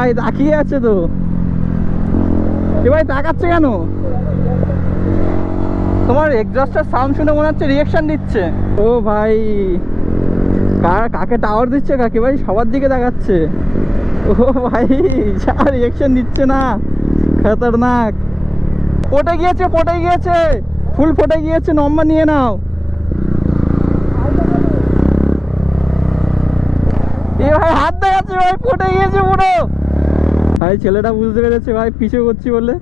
ভাই তাকিয়ে আছে তো এ ভাই, তাকাচ্ছে কেন? তোমার এক্সস্টার সাউন্ড শুনে মনে হচ্ছে রিঅ্যাকশন দিচ্ছে। ও ভাই, কাকে টাওয়ার দিচ্ছে? কাকে ভাই? সবার দিকে তাকাচ্ছে। ও ভাই, যা রিঅ্যাকশন দিচ্ছে না, খতরনাক। পটে গিয়েছে, পটে গিয়েছে, ফুল ফটে গিয়েছে, নম্বর নিয়ে নাও। এ ভাই হাত দেখাচ্ছে ভাই, পটে গিয়েছে পুরো। ভাই ছেলেটা বুঝতে পেরেছে ভাই পিছু করছি বলে।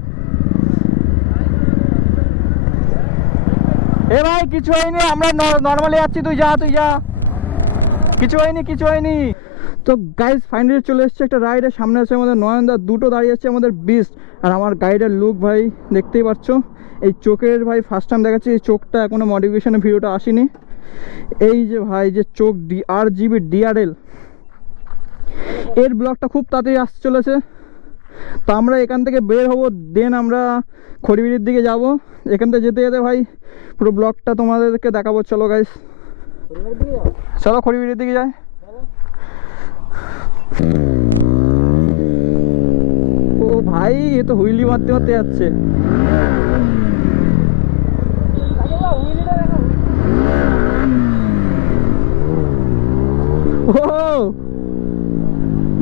এ ভাই কিছু হয়নি, আমরা নর্মালি যাচ্ছি, তুই যা, তুই যা, কিছু হয়নি, কিছু হয়নি। তো গাইজ ফাইনালি চলে এসছে একটা রাইডের সামনে। আছে আমাদের নয়নদা, দুটো দাঁড়িয়ে আছে আমাদের বিস্ট। আর আমার গাইডের লুক ভাই দেখতেই পাচ্ছ। এই চোখের ভাই ফার্স্ট টাইম দেখাচ্ছি, এই চোখটা এখনো মডিফিকেশনের ভিডিওটা আসেনি। এই যে ভাই যে চোখ RGB DRL, এর ব্লগটা খুব তাড়াতাড়ি আসতে চলেছে। তো আমরা এখান থেকে বের হবো, দেন আমরা খড়িবিড়ির দিকে যাব। এখান থেকে যেতে যেতে ভাই পুরো ব্লগটা তোমাদেরকে দেখাবো। চলো গাইস, চলো খড়িবিড়ির দিকে যাই। ও ভাই, এ তো হুইলি মারতে মারতে যাচ্ছে। ও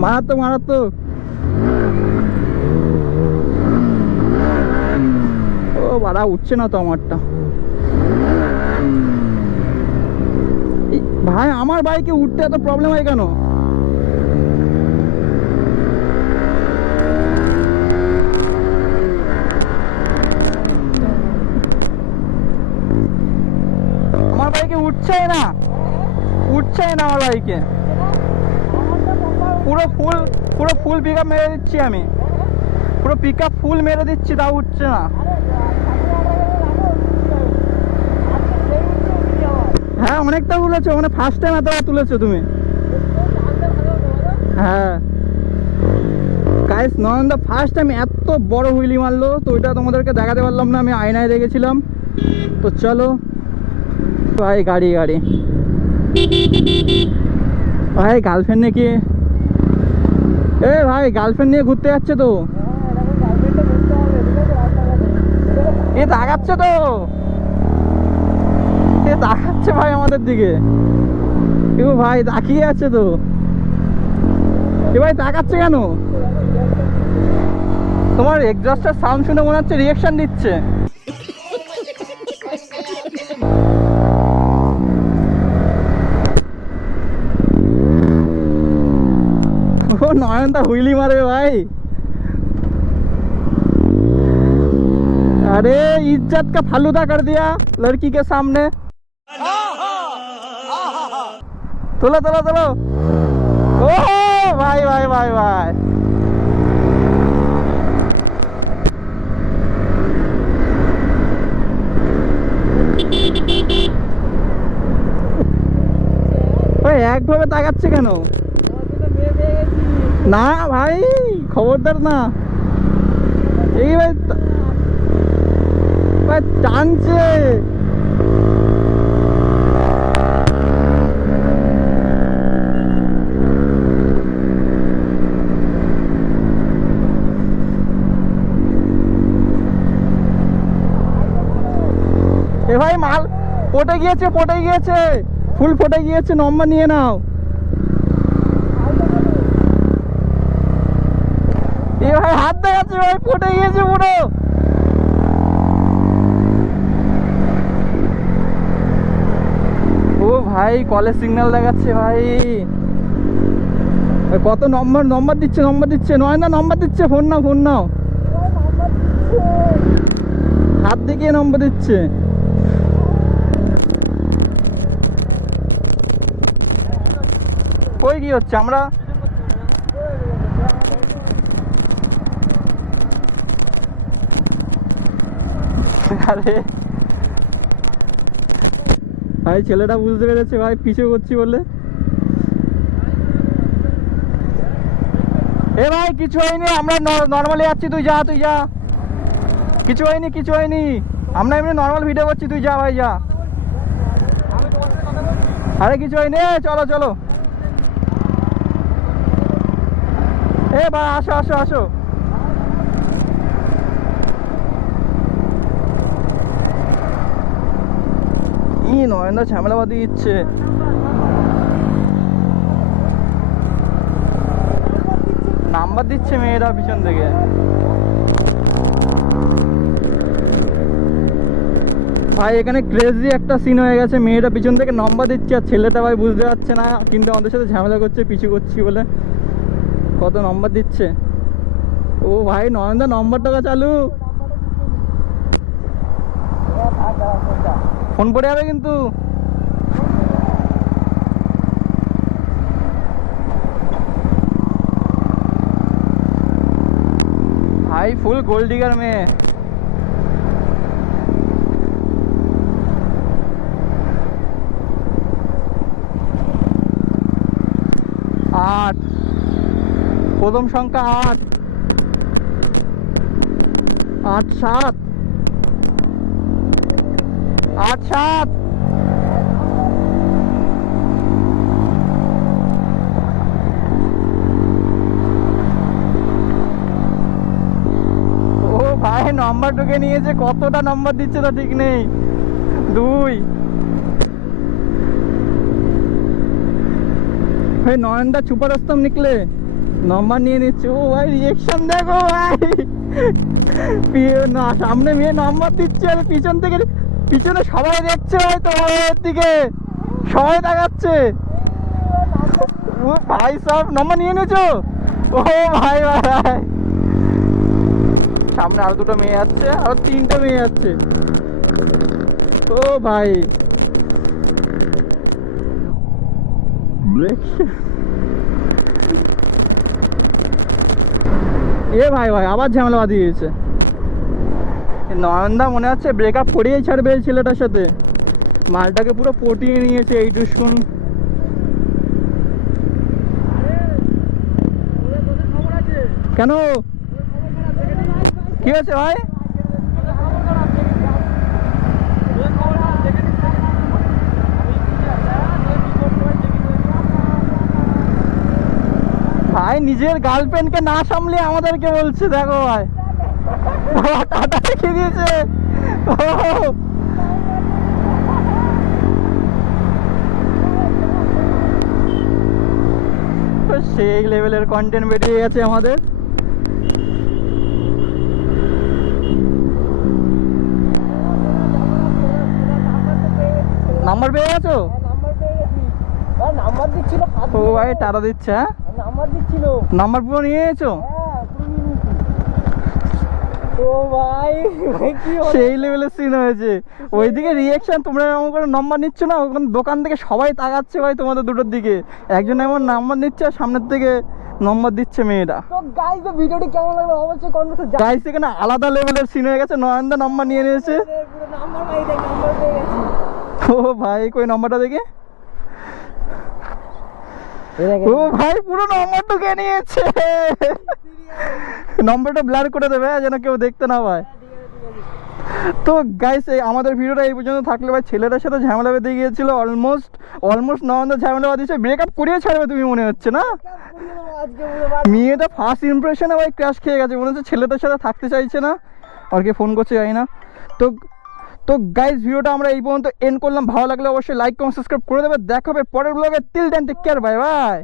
মারাত্মক, মারাত্মক। ও বাড়া, উঠছে না তো আমারটা। ভাই আমার বাইকে উঠতে এত প্রবলেম হয় কেন? আমার বাইকে উঠছে না, উঠছে না আমার বাইকে। পুরো ফুল পিক আপ মেরে দিচ্ছি আমি, পুরো পিক আপ ফুল মেরে দিচ্ছি, তাও উঠছে না। হ্যাঁ অনেকটা তুলেছো, মানে ফার্স্ট টাইম এতটা তুলেছো তুমি। হ্যাঁ গাইস, নয়নদা ফার্স্ট টাইম এত বড় হুইলি মারলো, তো ওইটা তোমাদেরকে দেখাতে পারলাম না, আমি আয়নায় দেখেছিলাম। তো চলো ভাই, গাড়ি গাড়ি ভাই, গার্লফ্রেন্ড নাকি? এ ভাই গার্লফ্রেন্ড নিয়ে ঘুরতে যাচ্ছে তো, এ তাকাচ্ছে তো, এ তাকাচ্ছে ভাই আমাদের দিকে। এ ভাই তাকিয়ে আছে তো, এ ভাই তাকাচ্ছে কেন? তোমার এক্সস্টার সাউন্ড শুনে মনে হচ্ছে রিঅ্যাকশন দিচ্ছে। ও নয়নদা হুইলি মারে ভাই। अरे इज्जत का फालूदा कर दिया लड़की के सामने। তোলো তোলো তোলো। ও ভাই ভাই ভাই ভাই, ওই একভাবে তাকাচ্ছে কেন? না ভাই খবরদার না। এই ভাই ভাই টানছে। এ ভাই মাল পটে গিয়েছে, পটে গিয়েছে, ফুল ফটে গিয়েছে, নম্বর নিয়ে নাও। এ ভাই হাত দেখাচ্ছে ভাই, পটে গিয়েছে পুরো। ও ভাই কলেজ সিগন্যাল দেখাচ্ছে ভাই। কত নম্বর দিচ্ছে, নম্বর দিচ্ছে, নয়না নম্বর দিচ্ছে, ফোন নাও, ফোন নাও। হাত দেখিয়ে নম্বর দিচ্ছে। কই কি হচ্ছে? আমরা আরে ভাই ছেলেটা বুঝতে পেরেছে ভাই পিছু করছি বলে। এ ভাই কিছু হয়নি, আমরা নর্মালি যাচ্ছি, তুই যা, তুই যা, কিছু হয়নি, কিছু হয়নি, আমরা এমনি নর্মাল ভিডিও করছি, তুই যা ভাই যা। আরে কিছু হয়নি, চলো চলো। এ ভাই আসো আসো আসো। ই নয়নদা ঝামেলাবাদী দিচ্ছে। নাম্বার দিচ্ছে মেয়েরা পিছন থেকে। ভাই এখানে ক্রেজি একটা সিন হয়ে গেছে, মেয়েটা পিছন থেকে নাম্বার দিচ্ছে আর ছেলেটা ভাই বুঝতে পারছে না, কিন্তু আমাদের সাথে ঝামেলা করছে পিছু করছি বলে কত নম্বর দিচ্ছে। ও ভাই নয়নদা নম্বরটা চালু, ফোন পড়ে যাবে কিন্তু। ভাই ফুল গোল্ড ডিগার মেয়ে। 8, প্রথম সংখ্যা 8, 8 7, 8 7। ও ভাই নাম্বার ঢুকে নিয়েছে, কতটা নাম্বার দিচ্ছে তা ঠিক নেই। 2। भाई नयनदा छुपा रास्तम निकले नंबर নিয়ে নিচ্ছে। ও ভাই রিঅ্যাকশন দেখো ভাই, না সামনে মেয়ে নাম্বার দিচ্ছে আর পিছন থেকে পিছনে সবাই দেখছে ভাই তোমার দিকে, সবাই তাকাচ্ছে। ও ভাই সব নাম্বার নিয়ে নিয়েছো। ও ভাই ভাই সামনে আরো দুটো মেয়ে আছে, আরো 3টে মেয়ে আছে। ও ভাই এ ভাই ভাই আবার ঝামেলা বাঁধিয়ে দিয়েছে। নয়নদা মনে হচ্ছে ব্রেকআপ করিয়েই ছাড়বে এই ছেলেটার সাথে, মালটাকে পুরো পটিয়ে নিয়েছে এই টুসকুন। কেন কি হয়েছে ভাই? ভাই নিজের গার্লফ্রেন্ডকে না সামলে আমাদেরকে বলছে, দেখো ভাই টাটা দেখিয়ে দিয়েছে। সেই লেভেলের কন্টেন্ট বেরিয়ে গেছে আমাদের। নাম্বার পেয়ে গেছো? নাম্বার দিচ্ছিল, ও ভাই টাটা দিচ্ছে। হ্যাঁ নাম্বার দিচ্ছিল, নাম্বার পুরো নিয়ে গেছো? ও ভাই সেই লেভেলের সিন হয়েছে। ওইদিকে রিঅ্যাকশন, তোমরা এমন করে নাম্বার নিচ্ছ না, ওখানে দোকান থেকে সবাই তাকাচ্ছে ভাই তোমাদের দুটোর দিকে, একজন এমন নাম্বার নিচ্ছে আর সামনের থেকে নম্বর দিচ্ছে মেয়েটা। তো গাইস ভিডিওটি কেমন লাগলো অবশ্যই কমেন্টে জানাও। গাইস এখানে আলাদা লেভেলের সিন হয়ে গেছে, নয়নদা নাম্বার নিয়ে নিয়েছে। পুরো নাম্বার ভাই দেখ, নাম্বার পেয়ে গেছি। ও ভাই কই নাম্বারটা দেখি। ও ভাই পুরো নম্বর ঢুকে নিয়েছে। নম্বরটা ব্লার করে দেবে যেন কেউ দেখতে না পায়। তো গাইস আমাদের ভিডিওটা এই পর্যন্ত থাকলে ভাই, ছেলেটার সাথে ঝামেলা বেঁধে গিয়েছিল, অলমোস্ট নয়নদা ঝামেলা বাঁধিয়েছে, ব্রেকআপ করিয়ে ছাড়বে তুমি মনে হচ্ছে না? মেয়েটা ফার্স্ট ইমপ্রেশনে ভাই ক্র্যাশ খেয়ে গেছে, মনে হচ্ছে ছেলেটার সাথে থাকতে চাইছে না, আর কে ফোন করছে জানি না। তো গাইস ভিডিওটা আমরা এই পর্যন্ত এন্ড করলাম। ভালো লাগলে অবশ্যই লাইক কমেন্ট সাবস্ক্রাইব করে দেবে। দেখা হবে পরের ব্লগে। Till then take care, bye by.